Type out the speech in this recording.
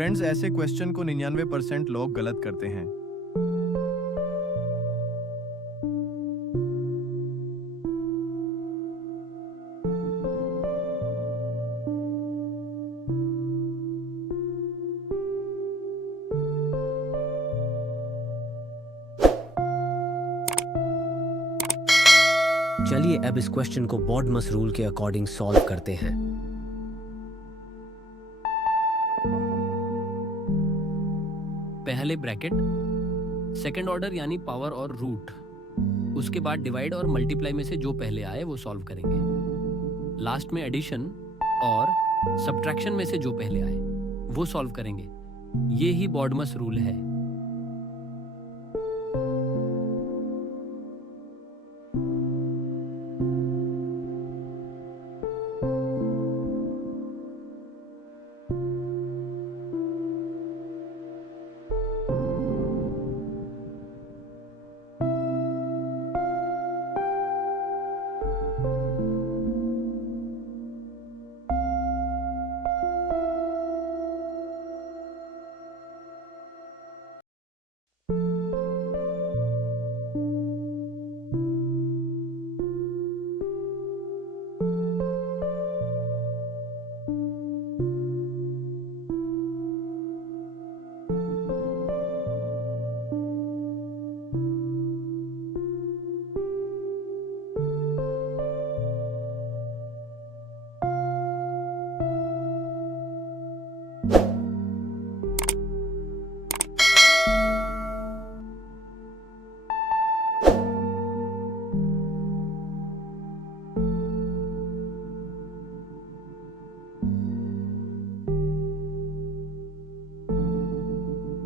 Friends, ऐसे question को 99% लोग गलत करते हैं। चलिए अब इस क्वेश्चन को बॉडमस रूल के अकॉर्डिंग सॉल्व करते हैं। पहले ब्रैकेट, सेकंड ऑर्डर यानी पावर और रूट, उसके बाद डिवाइड और मल्टीप्लाई में से जो पहले आए वो सॉल्व करेंगे। लास्ट में एडिशन और सब्ट्रैक्शन में से जो पहले आए वो सॉल्व करेंगे। ये ही बॉडमस रूल है।